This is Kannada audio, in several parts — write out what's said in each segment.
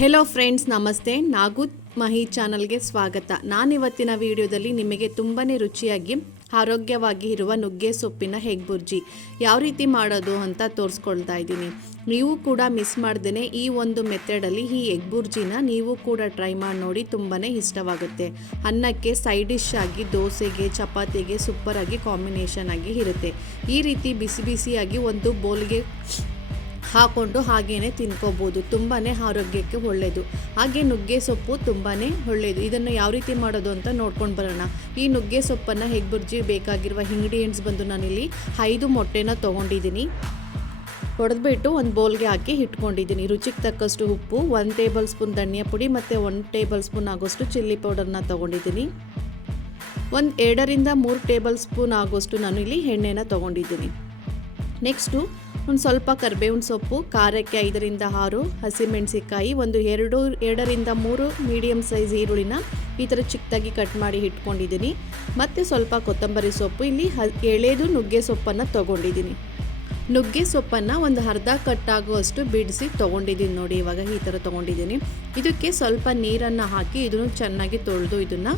ಹೆಲೋ ಫ್ರೆಂಡ್ಸ್, ನಮಸ್ತೆ. ನಾಗು ಮಹಿ ಚಾನಲ್ಗೆ ಸ್ವಾಗತ. ನಾನಿವತ್ತಿನ ವಿಡಿಯೋದಲ್ಲಿ ನಿಮಗೆ ತುಂಬಾ ರುಚಿಯಾಗಿ ಆರೋಗ್ಯವಾಗಿ ಇರುವ ನುಗ್ಗೆ ಸೊಪ್ಪಿನ ಎಗ್ ಬುರ್ಜಿ ಯಾವ ರೀತಿ ಮಾಡೋದು ಅಂತ ತೋರಿಸ್ಕೊಳ್ತಾ ಇದ್ದೀನಿ. ನೀವು ಕೂಡ ಮಿಸ್ ಮಾಡ್ದೇ ಈ ಒಂದು ಮೆಥಡಲ್ಲಿ ಈ ಎಗ್ ಬುರ್ಜಿನ ನೀವು ಕೂಡ ಟ್ರೈ ಮಾಡಿ ನೋಡಿ. ತುಂಬಾ ಇಷ್ಟವಾಗುತ್ತೆ. ಅನ್ನಕ್ಕೆ ಸೈಡ್ ಡಿಶ್ ಆಗಿ, ದೋಸೆಗೆ, ಚಪಾತಿಗೆ ಸೂಪರಾಗಿ ಕಾಂಬಿನೇಷನ್ ಆಗಿ ಇರುತ್ತೆ. ಈ ರೀತಿ ಬಿಸಿ ಬಿಸಿಯಾಗಿ ಒಂದು ಬೌಲ್ಗೆ ಹಾಕ್ಕೊಂಡು ಹಾಗೇ ತಿನ್ಕೋಬೋದು. ತುಂಬಾ ಆರೋಗ್ಯಕ್ಕೆ ಒಳ್ಳೆಯದು. ಹಾಗೆ ನುಗ್ಗೆ ಸೊಪ್ಪು ತುಂಬಾ ಒಳ್ಳೆಯದು. ಇದನ್ನು ಯಾವ ರೀತಿ ಮಾಡೋದು ಅಂತ ನೋಡ್ಕೊಂಡು ಬರೋಣ. ಈ ನುಗ್ಗೆ ಸೊಪ್ಪನ್ನು ಎಗ್ ಬುರ್ಜಿ ಬೇಕಾಗಿರುವ ಇಂಗ್ರೀಡಿಯೆಂಟ್ಸ್ ಬಂದು ನಾನಿಲ್ಲಿ 5 ಮೊಟ್ಟೆನ ತೊಗೊಂಡಿದ್ದೀನಿ. ಹೊಡೆದ್ಬಿಟ್ಟು ಒಂದು ಬೌಲ್ಗೆ ಹಾಕಿ ಇಟ್ಕೊಂಡಿದ್ದೀನಿ. ರುಚಿಗೆ ತಕ್ಕಷ್ಟು ಉಪ್ಪು, 1 ಟೇಬಲ್ ಸ್ಪೂನ್ ಧನಿಯಾ ಪುಡಿ ಮತ್ತು 1 ಟೇಬಲ್ ಸ್ಪೂನ್ ಆಗೋಷ್ಟು ಚಿಲ್ಲಿ ಪೌಡರ್ನ ತೊಗೊಂಡಿದ್ದೀನಿ. 2 ರಿಂದ 3 ಟೇಬಲ್ ಸ್ಪೂನ್ ಆಗೋಷ್ಟು ನಾನು ಇಲ್ಲಿ ಎಣ್ಣೆನ ತೊಗೊಂಡಿದ್ದೀನಿ. ನೆಕ್ಸ್ಟು ಒಂದು ಸ್ವಲ್ಪ ಕರಿಬೇವಿನ ಸೊಪ್ಪು, ಖಾರಕ್ಕೆ 5 ರಿಂದ 6 ಹಸಿಮೆಣಸಿಕಾಯಿ, 2 ರಿಂದ 3 ಮೀಡಿಯಮ್ ಸೈಜ್ ಈರುಳ್ಳಿನ ಈ ಥರ ಚಿಕ್ಕದಾಗಿ ಕಟ್ ಮಾಡಿ ಇಟ್ಕೊಂಡಿದ್ದೀನಿ. ಮತ್ತು ಸ್ವಲ್ಪ ಕೊತ್ತಂಬರಿ ಸೊಪ್ಪು, ಇಲ್ಲಿ ಎಳೆದು ನುಗ್ಗೆ ಸೊಪ್ಪನ್ನು ತೊಗೊಂಡಿದ್ದೀನಿ. ನುಗ್ಗೆ ಸೊಪ್ಪನ್ನು ಒಂದು ಅರ್ಧ ಕಟ್ಟಾಗುವಷ್ಟು ಬಿಡಿಸಿ ತೊಗೊಂಡಿದ್ದೀನಿ. ನೋಡಿ, ಇವಾಗ ಈ ಥರ ತೊಗೊಂಡಿದ್ದೀನಿ. ಇದಕ್ಕೆ ಸ್ವಲ್ಪ ನೀರನ್ನು ಹಾಕಿ ಇದನ್ನು ಚೆನ್ನಾಗಿ ತೊಳೆದು ಇದನ್ನು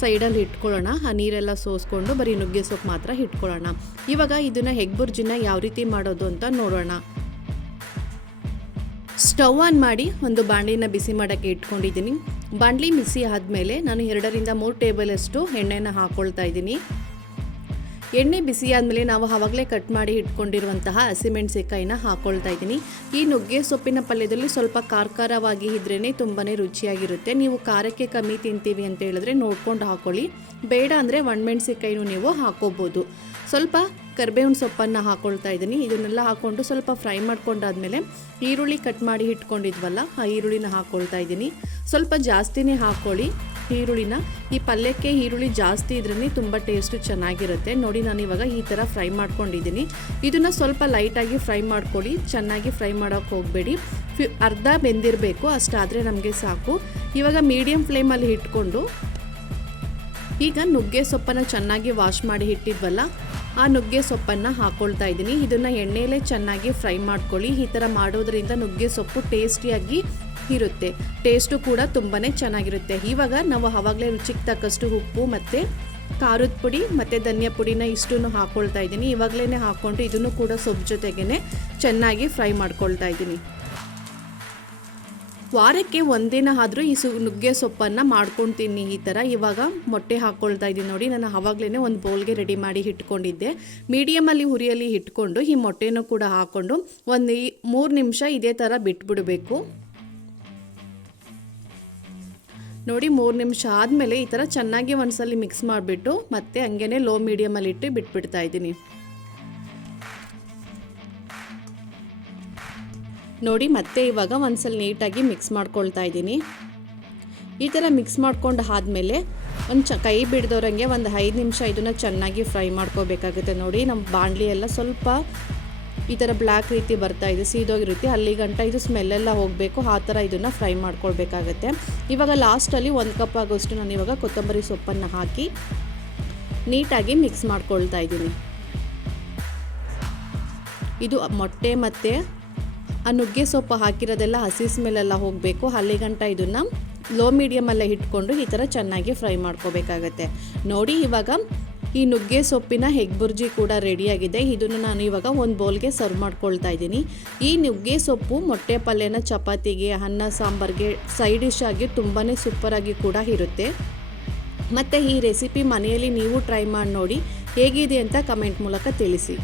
ಸೈಡಲ್ಲಿ ಇಟ್ಕೊಳ್ಳೋಣ. ಆ ನೀರೆಲ್ಲ ಸೋಸ್ಕೊಂಡು ಬರೀ ನುಗ್ಗೆ ಸೊಪ್ಪು ಮಾತ್ರ ಇಟ್ಕೊಳ್ಳೋಣ. ಇವಾಗ ಇದನ್ನು ಎಗ್ ಬುರ್ಜಿನ ಯಾವ ರೀತಿ ಮಾಡೋದು ಅಂತ ನೋಡೋಣ. ಸ್ಟವ್ ಆನ್ ಮಾಡಿ ಒಂದು ಬಾಣಲಿನ ಬಿಸಿ ಮಾಡೋಕ್ಕೆ ಇಟ್ಕೊಂಡಿದ್ದೀನಿ. ಬಾಣಲಿ ಬಿಸಿ ಆದಮೇಲೆ ನಾನು 2 ರಿಂದ 3 ಟೇಬಲ್ ಅಷ್ಟು ಎಣ್ಣೆನ ಹಾಕ್ಕೊಳ್ತಾ ಇದ್ದೀನಿ. ಎಣ್ಣೆ ಬಿಸಿ ಆದಮೇಲೆ ನಾವು ಆವಾಗಲೇ ಕಟ್ ಮಾಡಿ ಇಟ್ಕೊಂಡಿರುವಂತಹ ಹಸಿಮೆಣಸಿಕಾಯಿನ ಹಾಕ್ಕೊಳ್ತಾ ಇದ್ದೀನಿ. ಈ ನುಗ್ಗೆ ಸೊಪ್ಪಿನ ಪಲ್ಯದಲ್ಲಿ ಸ್ವಲ್ಪ ಖಾರವಾಗಿ ಇದ್ರೇ ತುಂಬಾ ರುಚಿಯಾಗಿರುತ್ತೆ. ನೀವು ಖಾರಕ್ಕೆ ಕಮ್ಮಿ ತಿಂತೀವಿ ಅಂತ ಹೇಳಿದ್ರೆ ನೋಡ್ಕೊಂಡು ಹಾಕ್ಕೊಳ್ಳಿ. ಬೇಡ ಅಂದರೆ ಒಣಮೆಣಸಿಕಾಯಿನೂ ನೀವು ಹಾಕ್ಕೋಬೋದು. ಸ್ವಲ್ಪ ಕರಿಬೇವಿನ ಸೊಪ್ಪನ್ನು ಹಾಕ್ಕೊಳ್ತಾ ಇದ್ದೀನಿ. ಇದನ್ನೆಲ್ಲ ಹಾಕ್ಕೊಂಡು ಸ್ವಲ್ಪ ಫ್ರೈ ಮಾಡ್ಕೊಂಡಾದ್ಮೇಲೆ ಈರುಳ್ಳಿ ಕಟ್ ಮಾಡಿ ಇಟ್ಕೊಂಡಿದ್ವಲ್ಲ, ಆ ಈರುಳ್ಳಿನ ಹಾಕ್ಕೊಳ್ತಾ ಇದ್ದೀನಿ. ಸ್ವಲ್ಪ ಜಾಸ್ತಿನೇ ಹಾಕ್ಕೊಳ್ಳಿ ಈರುಳ್ಳಿನ. ಈ ಪಲ್ಯಕ್ಕೆ ಈರುಳ್ಳಿ ಜಾಸ್ತಿ ಇದ್ರೇ ತುಂಬ ಟೇಸ್ಟು ಚೆನ್ನಾಗಿರುತ್ತೆ. ನೋಡಿ, ನಾನು ಇವಾಗ ಈ ಥರ ಫ್ರೈ ಮಾಡ್ಕೊಂಡಿದ್ದೀನಿ. ಇದನ್ನು ಸ್ವಲ್ಪ ಲೈಟಾಗಿ ಫ್ರೈ ಮಾಡ್ಕೊಳ್ಳಿ. ಚೆನ್ನಾಗಿ ಫ್ರೈ ಮಾಡೋಕ್ಕೆ ಹೋಗಬೇಡಿ. ಅರ್ಧ ಬೆಂದಿರಬೇಕು, ಅಷ್ಟಾದರೆ ನಮಗೆ ಸಾಕು. ಇವಾಗ ಮೀಡಿಯಮ್ ಫ್ಲೇಮಲ್ಲಿ ಇಟ್ಕೊಂಡು ಈಗ ನುಗ್ಗೆ ಸೊಪ್ಪನ್ನು ಚೆನ್ನಾಗಿ ವಾಶ್ ಮಾಡಿ ಇಟ್ಟಿದ್ವಲ್ಲ, ಆ ನುಗ್ಗೆ ಸೊಪ್ಪನ್ನು ಹಾಕ್ಕೊಳ್ತಾ ಇದ್ದೀನಿ. ಇದನ್ನು ಎಣ್ಣೆಯಲ್ಲೇ ಚೆನ್ನಾಗಿ ಫ್ರೈ ಮಾಡ್ಕೊಳ್ಳಿ. ಈ ಥರ ಮಾಡೋದ್ರಿಂದ ನುಗ್ಗೆ ಸೊಪ್ಪು ಟೇಸ್ಟಿಯಾಗಿ ಇರುತ್ತೆ. ಟೇಸ್ಟು ಕೂಡ ತುಂಬಾ ಚೆನ್ನಾಗಿರುತ್ತೆ. ಇವಾಗ ನಾವು ಆವಾಗಲೇ ರುಚಿಗೆ ತಕ್ಕಷ್ಟು ಉಪ್ಪು ಮತ್ತು ಖಾರದ ಪುಡಿ ಮತ್ತು ಧನಿಯಾ ಪುಡಿನ ಇಷ್ಟನ್ನು ಹಾಕ್ಕೊಳ್ತಾ ಇದ್ದೀನಿ. ಇವಾಗಲೇ ಹಾಕ್ಕೊಂಡು ಇದನ್ನು ಕೂಡ ಸೊಪ್ಪು ಜೊತೆಗೇ ಚೆನ್ನಾಗಿ ಫ್ರೈ ಮಾಡ್ಕೊಳ್ತಾ ಇದ್ದೀನಿ. ವಾರಕ್ಕೆ ಒಂದಿನ ಆದರೂ ಈ ನುಗ್ಗೆ ಸೊಪ್ಪನ್ನು ಮಾಡ್ಕೊತೀನಿ ಈ ಥರ. ಇವಾಗ ಮೊಟ್ಟೆ ಹಾಕ್ಕೊಳ್ತಾ ಇದ್ದೀನಿ. ನೋಡಿ, ನಾನು ಆವಾಗಲೇ ಒಂದು ಬೌಲ್ಗೆ ರೆಡಿ ಮಾಡಿ ಇಟ್ಕೊಂಡಿದ್ದೆ. ಮೀಡಿಯಮಲ್ಲಿ ಉರಿಯಲ್ಲಿ ಇಟ್ಕೊಂಡು ಈ ಮೊಟ್ಟೆನೂ ಕೂಡ ಹಾಕ್ಕೊಂಡು ಒಂದು 3 ನಿಮಿಷ ಇದೇ ಥರ ಬಿಟ್ಬಿಡಬೇಕು. ನೋಡಿ, 3 ನಿಮಿಷ ಆದಮೇಲೆ ಈ ಥರ ಚೆನ್ನಾಗಿ ಒಂದ್ಸಲಿ ಮಿಕ್ಸ್ ಮಾಡಿಬಿಟ್ಟು ಮತ್ತೆ ಹಂಗೇ ಲೋ ಮೀಡಿಯಮಲ್ಲಿ ಇಟ್ಟು ಬಿಟ್ಬಿಡ್ತಾ ಇದ್ದೀನಿ. ನೋಡಿ, ಮತ್ತೆ ಇವಾಗ ಒಂದ್ಸಲ ನೀಟಾಗಿ ಮಿಕ್ಸ್ ಮಾಡ್ಕೊಳ್ತಾ ಇದ್ದೀನಿ. ಈ ಥರ ಮಿಕ್ಸ್ ಮಾಡ್ಕೊಂಡು ಆದಮೇಲೆ ಕೈ ಬಿಡ್ದವ್ರಂಗೆ ಒಂದು 5 ನಿಮಿಷ ಇದನ್ನು ಚೆನ್ನಾಗಿ ಫ್ರೈ ಮಾಡ್ಕೋಬೇಕಾಗುತ್ತೆ. ನೋಡಿ, ನಮ್ಮ ಬಾಣಲಿ ಎಲ್ಲ ಸ್ವಲ್ಪ ಈ ಥರ ಬ್ಲ್ಯಾಕ್ ರೀತಿ ಬರ್ತಾ ಇದೆ, ಸೀದೋಗಿರುತ್ತೆ. ಅಲ್ಲಿ ಗಂಟ ಇದು ಸ್ಮೆಲ್ಲೆಲ್ಲ ಹೋಗಬೇಕು. ಆ ಥರ ಇದನ್ನು ಫ್ರೈ ಮಾಡ್ಕೊಳ್ಬೇಕಾಗತ್ತೆ. ಇವಾಗ ಲಾಸ್ಟಲ್ಲಿ 1 ಕಪ್ ಆಗೋಷ್ಟು ನಾನು ಇವಾಗ ಕೊತ್ತಂಬರಿ ಸೊಪ್ಪನ್ನು ಹಾಕಿ ನೀಟಾಗಿ ಮಿಕ್ಸ್ ಮಾಡ್ಕೊಳ್ತಾ ಇದ್ದೀನಿ. ಇದು ಮೊಟ್ಟೆ ಮತ್ತು ಆ ನುಗ್ಗೆ ಸೊಪ್ಪು ಹಾಕಿರೋದೆಲ್ಲ ಹಸಿ ಸ್ಮೆಲ್ಲೆಲ್ಲ ಹೋಗಬೇಕು. ಅಲ್ಲಿ ಗಂಟ ಇದನ್ನು ಲೋ ಮೀಡಿಯಮಲ್ಲೇ ಇಟ್ಕೊಂಡು ಈ ಥರ ಚೆನ್ನಾಗಿ ಫ್ರೈ ಮಾಡ್ಕೋಬೇಕಾಗತ್ತೆ. ನೋಡಿ, ಇವಾಗ ಈ ನುಗ್ಗೆ ಸೊಪ್ಪಿನ ಎಗ್ ಬುರ್ಜಿ ಕೂಡ ರೆಡಿಯಾಗಿದೆ. ಇದನ್ನು ನಾನು ಇವಾಗ ಒಂದು ಬೌಲ್ಗೆ ಸರ್ವ್ ಮಾಡ್ಕೊಳ್ತಾ ಇದ್ದೀನಿ. ಈ ನುಗ್ಗೆ ಸೊಪ್ಪು ಮೊಟ್ಟೆ ಪಲ್ಯನ ಚಪಾತಿಗೆ, ಅನ್ನ ಸಾಂಬಾರ್ಗೆ ಸೈಡ್ ಡಿಶ್ ಆಗಿ ತುಂಬಾ ಸೂಪರಾಗಿ ಕೂಡ ಇರುತ್ತೆ. ಮತ್ತು ಈ ರೆಸಿಪಿ ಮನೆಯಲ್ಲಿ ನೀವು ಟ್ರೈ ಮಾಡಿ ನೋಡಿ. ಹೇಗಿದೆ ಅಂತ ಕಮೆಂಟ್ ಮೂಲಕ ತಿಳಿಸಿ.